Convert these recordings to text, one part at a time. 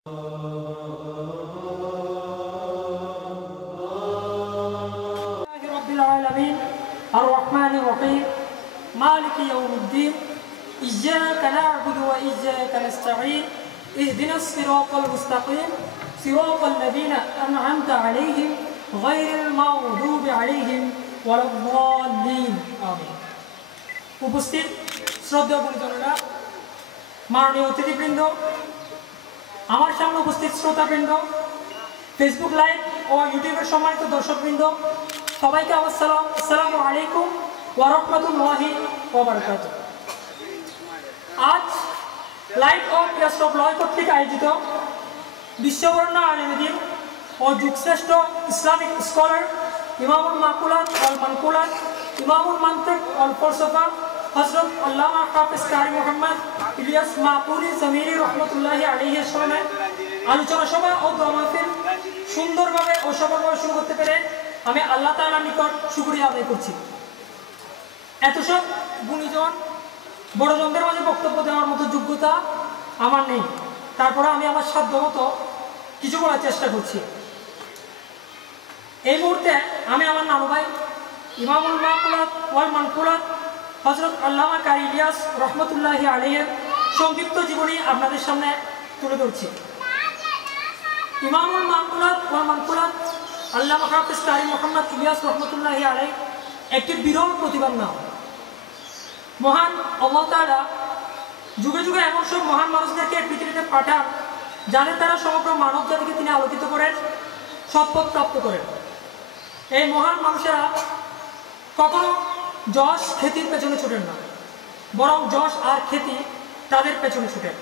الرحمن الرحيم مالك يوم الدين إياك نعبد وإياك نستعين اهدنا الصراط المستقيم صراط الذين أنعمت عليهم غير المغضوب عليهم ولا الضالين آمين উপস্থিত শ্রদ্ধেয় গুরুজনেরা, মাননীয় অতিথিবৃন্দ, আমার সামনে উপস্থিত শ্রোতাবৃন্দ, ফেসবুক লাইভ ও ইউটিউবের সম্মানিত দর্শকবৃন্দ, সবাইকে আসসালামু আলাইকুম ওয়া রাহমাতুল্লাহি ওয়া বারাকাতুহু। আজ লাইট অফ ট্রাস্ট অফ লয় কর্তৃক আয়োজিত বিশ্ববরণ্য আলেমদ্বীন ও যুগশ্রেষ্ঠ ইসলামিক স্কলার ইমামুল মাকুলাত ওয়াল মানকুলাত ইমামুল মান্তিক ওয়াল ফলসফা হযরত আল্লামা হাফেজ কারি মুহাম্মদ ইলিয়াস মাহফুজি জমিরি রহমতুল্লাহি আলাইহির সামনে আলোচনা সভা ও দোয়া মাহফিল সুন্দরভাবে ও সফলভাবে শুরু করতে পেরে আমি আল্লাহ তাআলার নিকট শুকরিয়া আদায় করছি। এত সব গুণীজন বড়জনদের মাঝে বক্তব্য দেওয়ার মতো যোগ্যতা আমার নেই, তারপরে আমি আমার সাধ্যমতো কিছু বলার চেষ্টা করছি। এই মুহূর্তে আমি আমার নানু ভাই ইমামুল মাকুলাত ওয়াল মানকুলাত হযরত আল্লামা কারি ইলিয়াস রহমতুল্লাহি আলাইহির সংক্ষিপ্ত জীবনী আপনাদের সামনে তুলে ধরছি। ইমামুল মাকুলাত ওয়াল মানকুলাত আল্লামা হাফেজ কারি মুহাম্মদ ইলিয়াস রহমতুল্লাহি আলাইহি একটি বিরল প্রতিভার নাম। মহান আল্লাহ তাআলা যুগে যুগে এমন সব মহান মানুষদেরকে পৃথিবীতে পাঠান যাদের দ্বারা সমগ্র মানব জাতিকে তিনি আলোকিত করেন, সৎপথ প্রাপ্ত করেন। এই মহান মানুষেরা কখনো যশ খ্যাতির পেছনে ছুটেন না, বরং যশ আর খ্যাতি তাদের পেছনে ছুটেন।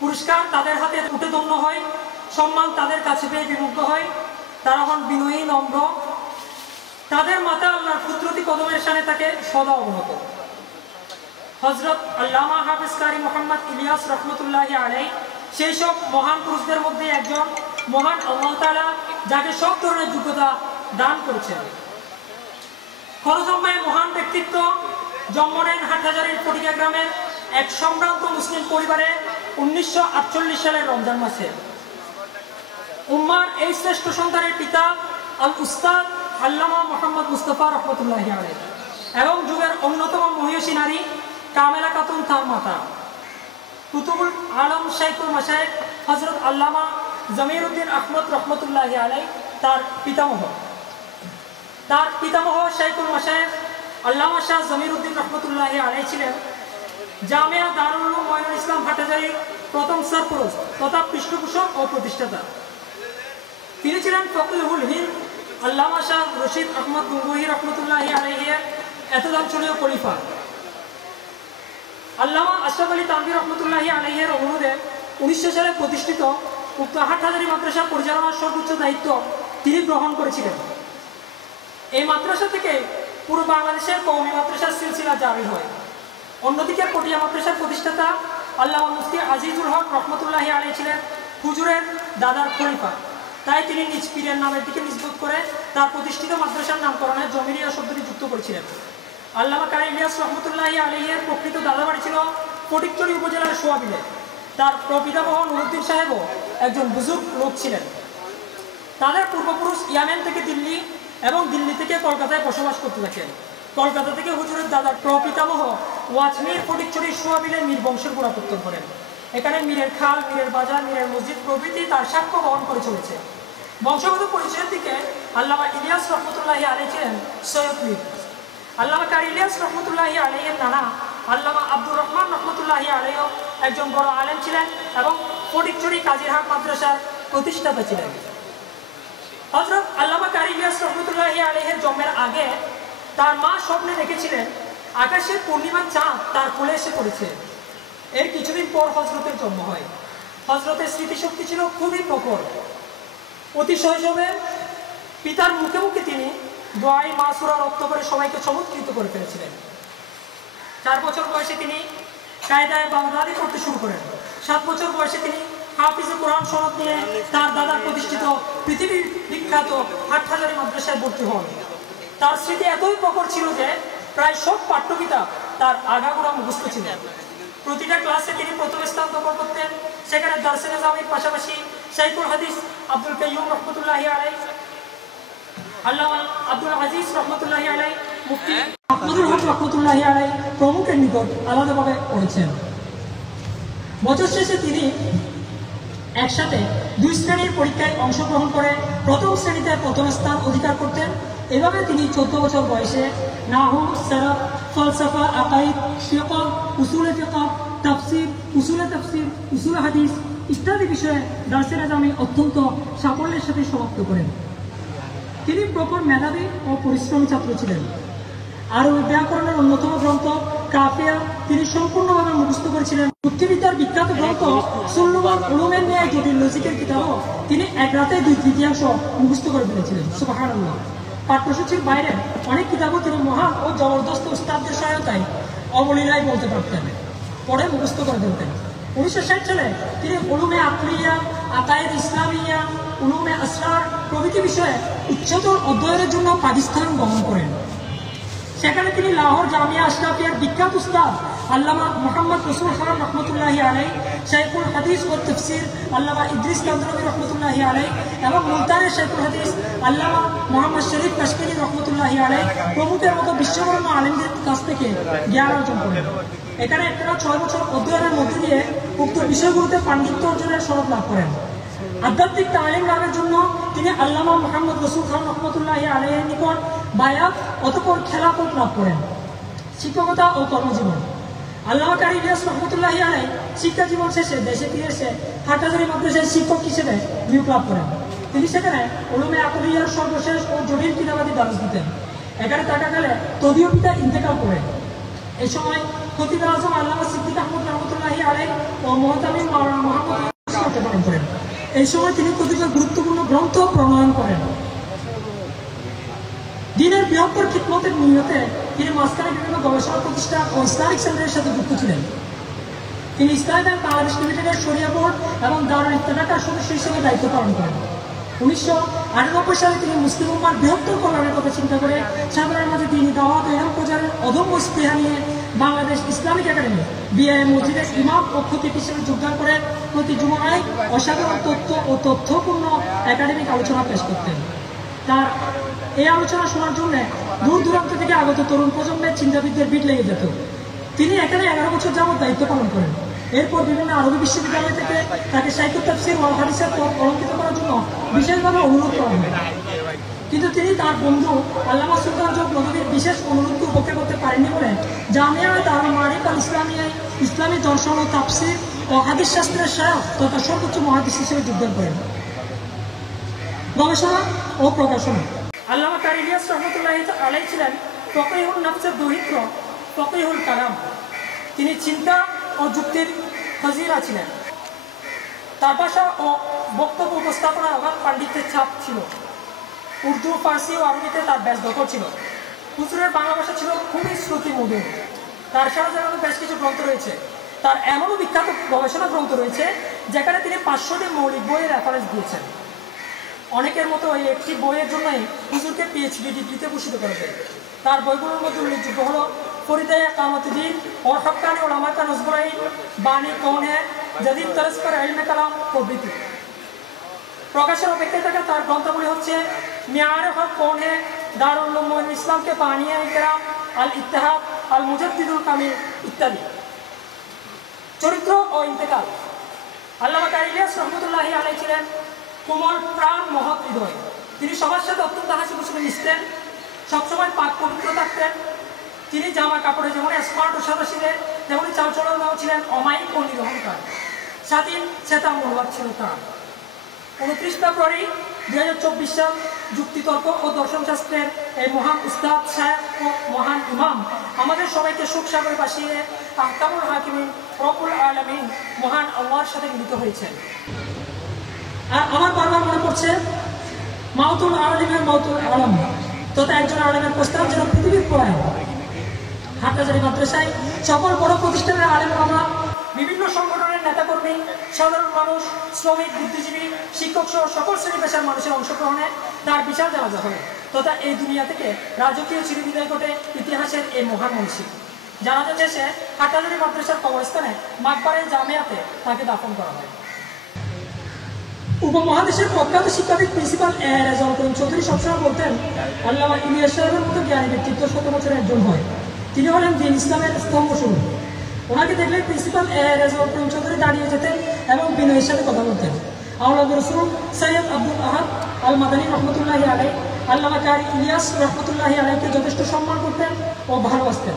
পুরস্কার তাদের হাতে উঠে ধন্য হয়, সম্মান তাদের কাছে পেয়ে বিমুগ্ধ হয়। তারা হন বিনয়ী, নম্র। তাদের মাতা আল্লাহর কুদরতি কদমের সামনে তাকে সদা অবনত। হযরত আল্লামা হাফেজ কারি মুহাম্মদ ইলিয়াস রহমতুল্লাহি আলাইহি সেই সব মহান পুরুষদের মধ্যে একজন। মহান আল্লাহ তাআলা যাকে সব ধরনের যোগ্যতা দান করেছেন। খরজম্মায় মহান ব্যক্তিত্ব জন্ম নেন হাটহাজারীর ফটিকা গ্রামের এক সম্ভ্রান্ত মুসলিম পরিবারে 1948 সালের রমজান মাসে। উম্মার এই শ্রেষ্ঠ সন্তানের পিতা আল উস্তাদ আল্লামা মুহাম্মদ মুস্তাফা রহমতুল্লাহি আলাইহি এবং যুগের অন্যতম মহিয়সী নারী কামেলা খাতুন তার মাতা। কুতুবুল আলম শাইখুল মাশায়েখ হযরত আল্লামা জমিরউদ্দিন আহমদ রহমতুল্লাহি আলাইহি তার পিতামহ। তার পিতামহ শাইখুল মাশায়েখ আল্লামা শাহ জমিরউদ্দিন রহমতুল্লাহি আলাইহি ছিলেন জামিয়া দারুল উলুম মঈনুল ইসলাম হাটহাজারীর প্রথম সরপরস্ত তথা পৃষ্ঠপোষক ও প্রতিষ্ঠাতা। তিনি ছিলেন ফকিহুল হিন্দ আল্লামা শাহ রশিদ আহমদ গঙ্গোহী রহমতুল্লাহি আলাইহি এতদাঞ্চলীয় খলিফা। আল্লামা আশরাফ আলী তানভী রহমতুল্লাহি আলাইহির অনুরোধে 1900 সালে প্রতিষ্ঠিত উক্ত হাটহাজারী মাদ্রাসা পরিচালনার সর্বোচ্চ দায়িত্ব তিনি গ্রহণ করেছিলেন। এই মাদ্রাসা থেকে পুরো বাংলাদেশের কওমি মাদ্রাসার সিলসিলা জারি হয়। অন্যদিকে পটিয়া মাদ্রাসার প্রতিষ্ঠাতা আল্লামা মুফতি আজিজুল হক রহমতুল্লাহি আলাইহি ছিলেন হুজুরের দাদার খলিফা। তাই তিনি নিজ পীরের নামের দিকে নিসবত করে তার প্রতিষ্ঠিত মাদ্রাসার নামকরণে জমিরিয়া শব্দটি যুক্ত করেছিলেন। আল্লামা কারি ইলিয়াস রহমতুল্লাহি আলাইহির প্রকৃত দাদাবাড়ি ছিল ফটিকছড়ি উপজেলার সোয়াবিলে। তার প্রপিতামহ নুরুদ্দিন সাহেবও একজন বুজুর্গ লোক ছিলেন। তাদের পূর্বপুরুষ ইয়ামেন থেকে দিল্লি এবং দিল্লি থেকে কলকাতায় বসবাস করতে থাকেন। কলকাতা থেকে হুজুরের দাদার প্রপিতামহ ওয়াজমির ফটিকছড়ি সোয়াবিলে মীর বংশের গোড়াপত্তন করেন। এখানে মীরের খাল, মীরের বাজার, মীরের মসজিদ প্রভৃতি তার সাক্ষ্য বহন করে চলেছে। বংশগত পরিচয়ের দিকে আল্লামা ইলিয়াস রহমতুল্লাহি আলাইহি ছিলেন সৈয়দ মীর। আল্লামা কারি ইলিয়াস রহমতুল্লাহি আলাইহির নানা আল্লামা আব্দুর রহমান রহমতুল্লাহি আলাইহিও একজন বড় আলেম ছিলেন এবং ফটিকছড়ি কাজিরহাট মাদ্রাসার প্রতিষ্ঠাতা ছিলেন। হযরত আল্লামা কারি ইলিয়াস রহমতুল্লাহি আলাইহির জন্মের আগে তার মা স্বপ্নে দেখেছিলেন আকাশের পূর্ণিমার চাঁদ তার কোলে এসে পড়েছে। এর কিছুদিন পর হযরতের জন্ম হয়। হযরতের স্মৃতিশক্তি ছিল খুবই প্রখর। অতি শৈশবে পিতার মুখে মুখে তিনি দোয়াই মাসুরা রপ্ত করে সবাইকে চমৎকৃত করে ফেলেছিলেন। 4 বছর বয়সে তিনি কায়দায়ে বাগদাদি করতে শুরু করেন। 7 বছর বয়সে তিনি হাফিজে কোরআন সনদ নিয়ে তার দাদার প্রতিষ্ঠিত পৃথিবীর বিখ্যাত হাটহাজারী মাদ্রাসায় ভর্তি হন। তার স্মৃতি এতই প্রখর ছিল যে প্রায় সব পাঠ্যকিতাব তার আগাগোড়া মুখস্থ ছিল। প্রতিটা ক্লাসে তিনি প্রথম স্থান দখল করতেন। সেখানে দারসে নিজামের পাশাপাশি শাইখুল হাদিস আব্দুল কাইয়ুম রহমতুল্লাহি আলাইহি, আল্লামা আব্দুল আজিজ রহমতুল্লাহি আলাইহি, মুফতি আহমদুল হক রহমতুল্লাহি আলাইহি প্রমুখের নিকট আলাদাভাবে পড়েছেন। বছর শেষে তিনি একসাথে 2 শ্রেণীর পরীক্ষায় অংশগ্রহণ করে প্রথম শ্রেণীতে প্রথম স্থান অধিকার করতেন। এভাবে তিনি 14 বছর বয়সে নাহু, সারাফ, ফলসফা, আকাইদ, ফিকহ, উসুলে ফিকহ, তাফসীর, উসুলে তাফসীর, উসুল হাদিস ইত্যাদি বিষয়ে দারসে নিজামী অত্যন্ত সাফল্যের সাথে সমাপ্ত করেন। তিনি প্রখর মেধাবী ও পরিশ্রমী ছাত্র ছিলেন। আরবি ব্যাকরণের অন্যতম গ্রন্থ কাফিয়া তিনি সম্পূর্ণভাবে মুখস্থ করেছিলেন। যুক্তিবিদ্যার বিখ্যাত গ্রন্থ সুল্লুল উলুমের ন্যায় জটিল লজিকের কিতাবও তিনি এক রাতে 2/3 মুখস্থ করে ফেলেছিলেন। সুবহানাল্লাহ। পাঠ্যসূচির বাইরে অনেক কিতাবও তিনি মহান ও জবরদস্ত উস্তাদদের সহায়তায় অবলীলায় বলতে পারতেন, পরে মুখস্থ করে ফেলতেন। 1960 সালে তিনি উলুমে আকলিয়া, আকায়েদ ইসলামিয়া, উলুমে আসরার প্রভৃতি বিষয়ে উচ্চতর অধ্যয়নের জন্য পাকিস্তান গমন করেন। সেখানে তিনি লাহোর জামিয়া আশরাফিয়ার বিখ্যাত উস্তাদ আল্লামা মোহাম্মদ রসুল খান রহমতুল্লাহি আলাইহি, শাইখুল হাদিস ও তাফসীর আল্লামা ইদ্রিস কান্দরবী রহমতুল্লাহি আলাইহি এবং মুলতানের শাইখুল হাদিস আল্লামা মোহাম্মদ শরীফ কাশমিরি রহমতুল্লাহি আলাইহি প্রমুখের মতো বিশ্ববরণ্য আলেমদের কাছ থেকে জ্ঞান অর্জন করেন। এখানে একটানা 6 বছর অধ্যয়নের মধ্যে দিয়ে উক্ত বিষয়গুলোতে পাণ্ডিত্য অর্জনের সনদ লাভ করেন। আধ্যাত্মিক তালিম লাভের জন্য তিনি আল্লামা মোহাম্মদ রসুল খান রহমতুল্লাহি আলাইহির নিকট বায়াত অতঃপর খেলাফত লাভ করেন। শিক্ষকতা ও কর্মজীবন। আল্লামা কারি ইলিয়াস রহমতুল্লাহি আলাইহি শিক্ষা জীবন শেষে দেশে ফিরে এসে হাটহাজারী মাদ্রাসায় শিক্ষক হিসেবে নিয়োগ লাভ করেন। তিনি সেখানে উলুমে আকলিয়ার সর্বশেষ ও জটিল কিতাবাদি দারস দিতেন। এখানে থাকাকালে তদীয় পিতা ইন্তেকাল করেন। এই সময় খতিব আজম আল্লামা সিদ্দিক আহমদ রহমতুল্লাহি আলাইহি ও মুহতামিম মাওলানা মুহাম্মদ পালন করেন। এই সময় তিনি কতিপয় গুরুত্বপূর্ণ গ্রন্থ প্রণয়ন করেন। দিনের বৃহত্তর খিদমতের নিয়তে তিনি মাঝখানে বিভিন্ন গবেষণা প্রতিষ্ঠান ও ইসলামিক সেন্টারের সাথে যুক্ত ছিলেন। তিনি ইসলামী ব্যাংক বাংলাদেশ লিমিটেডের শরিয়া বোর্ড এবং দারুল ইফতেখার সদস্য হিসেবে দায়িত্ব পালন করেন। 1998 সালে তিনি মুসলিম উম্মার বৃহত্তর কল্যাণের কথা চিন্তা করে সাধারণের মাঝে তিনি দাওয়াত ও ইলম প্রচারের অদম্য স্পৃহা নিয়ে বাংলাদেশ ইসলামিক একাডেমি বিআই মসজিদের ইমাম ও খতিব হিসেবে যোগদান করে প্রতি জুমায় অসাধারণ তথ্য ও তথ্যপূর্ণ একাডেমিক আলোচনা পেশ করতেন। তার এই আলোচনা শোনার জন্য দূর দূরান্ত থেকে আগত তরুণ প্রজন্মের চিন্তাবিদদের ভিড় লেগে যেত। তিনি এখানে 11 বছর যাবৎ দায়িত্ব পালন করেন। এরপর বিভিন্ন আরবি বিশ্ববিদ্যালয় থেকে তাকে শাইখুত তাফসীর ওয়াল হাদিসের পদ অলঙ্কৃত করার জন্য বিশেষভাবে অনুরোধ করা হয়। কিন্তু তিনি তার বন্ধু আল্লামা সুলতান জোক নদীর বিশেষ অনুরোধকে উপেক্ষা করতে পারেননি বলে জামিয়া দারুল মারিফ আল ইসলামিয়ায় ইসলামী দর্শন ও তাফসীর ও হাদিস শাস্ত্রের শায়খ তথা সর্বোচ্চ মহাদিস হিসেবে যোগদান করেন। গবেষণা ও প্রকাশনা। আল্লামা কারি ইলিয়াস রহমতুল্লাহি আলাইহি ছিলেন ফকিহুন নফসের দরিদ্র ফকিহুল কালাম। তিনি চিন্তা ও যুক্তির খজিরা ছিলেন। তার ভাষা ও বক্তব্য উপস্থাপনার অগাধ পাণ্ডিত্যের ছাপ ছিল। উর্দু, ফার্সি ও আরবিতে তার ব্যাস দখল ছিল। হুজুরের বাংলা ভাষা ছিল খুবই শ্রুতি মধুর। তার সারা জানানো বেশ কিছু গ্রন্থ রয়েছে। তার এমনও বিখ্যাত গবেষণা গ্রন্থ রয়েছে যেখানে তিনি 500টি মৌলিক বইয়ের রেফারেন্স দিয়েছেন। অনেকের মতো এই একটি বইয়ের জন্যই হুজুরকে পিএইচডি ডিগ্রিতে ভূষিত করা যায়। তার বইগুলোর মধ্যে উল্লেখযোগ্য হল ফরিদায়ে কামতুদ্দিন और हक्कानी उलमा का नज़्बुराइन, बानी कौन है, जदीद तर्ज पर इल्म कलाम प्रभृति। প্রকাশের অপেক্ষায় থাকা তার গ্রন্থগুলি হচ্ছে মিয়ারে হক কौन है, দারুল উলুম ইসলাম কে বানিয়ে ইকরাম, আল ইত্তেহাদ, আল মুজাদ্দিদুল কামিল ইত্যাদি। চরিত্র ও ইন্তেকাল। আল্লামা কারি ইলিয়াস রহমতুল্লাহি আলাইহি ছিলেন কোমল প্রাণ, মহৎ হৃদয়। তিনি সবার সাথে অত্যন্ত হাসি খুশি মিশতেন, সবসময় পাক পবিত্র থাকতেন। তিনি জামা কাপড়ে যেমন স্মার্ট ও সাদাসিধে, তেমনি চালচলনেও ছিলেন অমায়িক ও নিরহংকার। স্বাধীন চেতা মনোভাব ছিল তার। 29 ফেব্রুয়ারি 2024 সাল যুক্তিতর্ক ও দর্শনশাস্ত্রের এই মহান উস্তাদ, শায়খ ও মহান ইমাম আমাদের সবাইকে সুখ সাগরে ভাসিয়ে আহকামুল হাকিমিন রব্বুল আলামিন মহান আল্লাহর সাথে মিলিত হয়েছেন। আর আমার বারবার মনে পড়ছে মাউতুল আলিমের মাউতুল আলম তথা একজন আলেমের প্রস্তাব যেন পৃথিবীর প্রয়াণ। হাটহাজারী মাদ্রাসায় সকল বড় প্রতিষ্ঠানের আলেম ওলামা, বিভিন্ন সংগঠনের নেতাকর্মী, সাধারণ মানুষ, শ্রমিক, বুদ্ধিজীবী, শিক্ষক সহ সকল শ্রেণী পেশার মানুষের অংশগ্রহণে তার বিশাল জানাজা হয় তথা এই দুনিয়া থেকে রাজকীয় চিরবিদায় ঘটে ইতিহাসের এই মহান মনীষী। জানাজা শেষে হাটহাজারী মাদ্রাসার কবরস্থানে মাকবারে জামিয়াতে তাকে দাফন করা হয়। উপমহাদেশের প্রখ্যাত শিক্ষাবিদ প্রিন্সিপাল রেজাউল করিম চৌধুরী সবসময় বলতেন, আল্লামা ইলিয়াস সাহেবের মতো জ্ঞানী ব্যক্তিত্ব 100 বছরের একজন হয়। তিনি হলেন দিন ইসলামের স্তম্ভস্বরূপ। ওনাকে দেখলে প্রিন্সিপাল রেজাউল করিম চৌধুরী দাঁড়িয়ে যেতেন এবং বিনয়ের সাথে কথা বলতেন। আওলাদ রসুল সৈয়দ আব্দুল আহাদ আল মাদানী রহমতুল্লাহি আলাই আল্লামা কারি ইলিয়াস রহমতুল্লাহি আলাইকে যথেষ্ট সম্মান করতেন ও ভালোবাসতেন।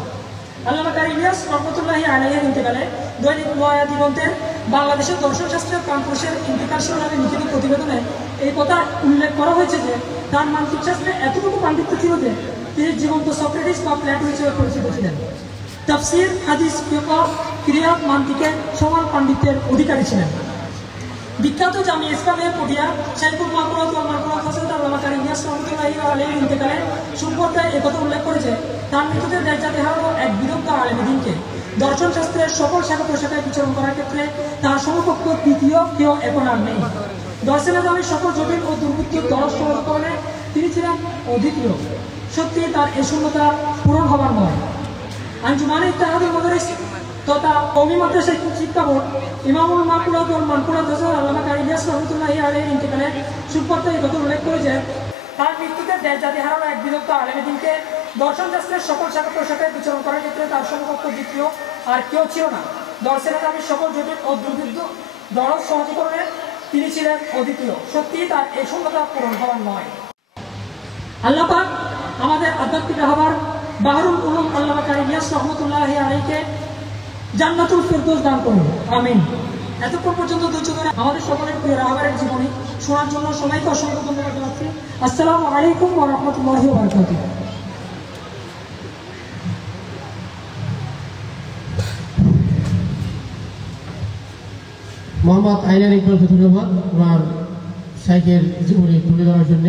আল্লামা কারি ইলিয়াস রহমতুল্লাহি আলাইয়ের ইন্তেকালে দৈনিক নয়া দিগন্তের বাংলাদেশের দর্শনশাস্ত্রীয় প্রাণপুরুষের ইন্তেকাল শিরোনামে লিখিত প্রতিবেদনে এই কথা উল্লেখ করা হয়েছে যে তার মানসিক শাস্ত্রে এতটুকু পাণ্ডিত্য ছিল যে তিনি জীবন্ত সক্রেটিস বা প্ল্যাটো হিসেবে পরিচিত ছিলেন। তাফসির, হাদিস, ফিকহ, কিরিয়াত, মান্তিকের সমান পাণ্ডিত্যের অধিকারী ছিলেন। বিখ্যাত জামিয়া ইসলামিয়া পটিয়া শাইখুল মাকুরাত ওয়াল মাকুরাত হযরত আল্লামা কারি ইলিয়াস রহমতুল্লাহি আলাইহির ইন্তেকালে সম্পর্কে একথা উল্লেখ করেছে, তার মৃত্যুতে দেশজাতি হারানো এক বিদগ্ধ আলেম দ্বীনকে দর্শন শাস্ত্রের সকল শাখা প্রশাখায় বিচরণ করার ক্ষেত্রে তার সমকক্ষ তৃতীয় কেউ এখন আর নেই। দর্শন নিজামের সকল জটিল ও দুর্বৃত্তির দরজ সমাধানে তিনি ছিলেন অদ্বিতীয়। সত্যি তার এই শূন্যতা পূরণ হবার নয়। আঞ্জুমানে ইত্তেহাদুল মাদারিস তথা কওমি মাদ্রাসা শিক্ষা বোর্ড ইমামুল মাকুরাত ওয়াল মানকুরাত হযরত আল্লামা কারি ইলিয়াস রহমতুল্লাহি আলাইহির ইন্তেকালে সম্পর্কে এই কথা উল্লেখ করেছে, তার মৃত্যুতে দেশজাতি হারানো এক বিদগ্ধ আলেম দ্বীনকে দর্শন শাস্ত্রের সকল শাখা প্রশাখায় বিচরণ করার ক্ষেত্রে তার সমকক্ষ দ্বিতীয় আর কেউ ছিল না। দর্শন নিজামের সকল জটিল ও দুর্বৃত্ত দরজ সহজীকরণে তিনি ছিলেন অদ্বিতীয়। সত্যিই তার এই শূন্যতা পূরণ হওয়ার নয়। আল্লাহ পাক আমাদের আধ্যাত্মিক রাহবার বাহরুল উলুম আল্লামা কারি ইলিয়াস রহমতুল্লাহি আলাইহিকে জান্নাতুল ফেরদৌস দান করুন, আমিন। এতক্ষণ পর্যন্ত ধৈর্য ধরে আমাদের সকলের প্রিয় রাহবারের জীবনী শোনার জন্য সবাইকে অসংখ্য ধন্যবাদ জানাচ্ছি। আসসালামু আলাইকুম ওয়া রাহমাতুল্লাহি ওয়া বারাকাতুহু। মোহাম্মদ আইনার ইকবালকে ধন্যবাদ ওনার শাইখের জীবনী তুলে ধরার জন্য।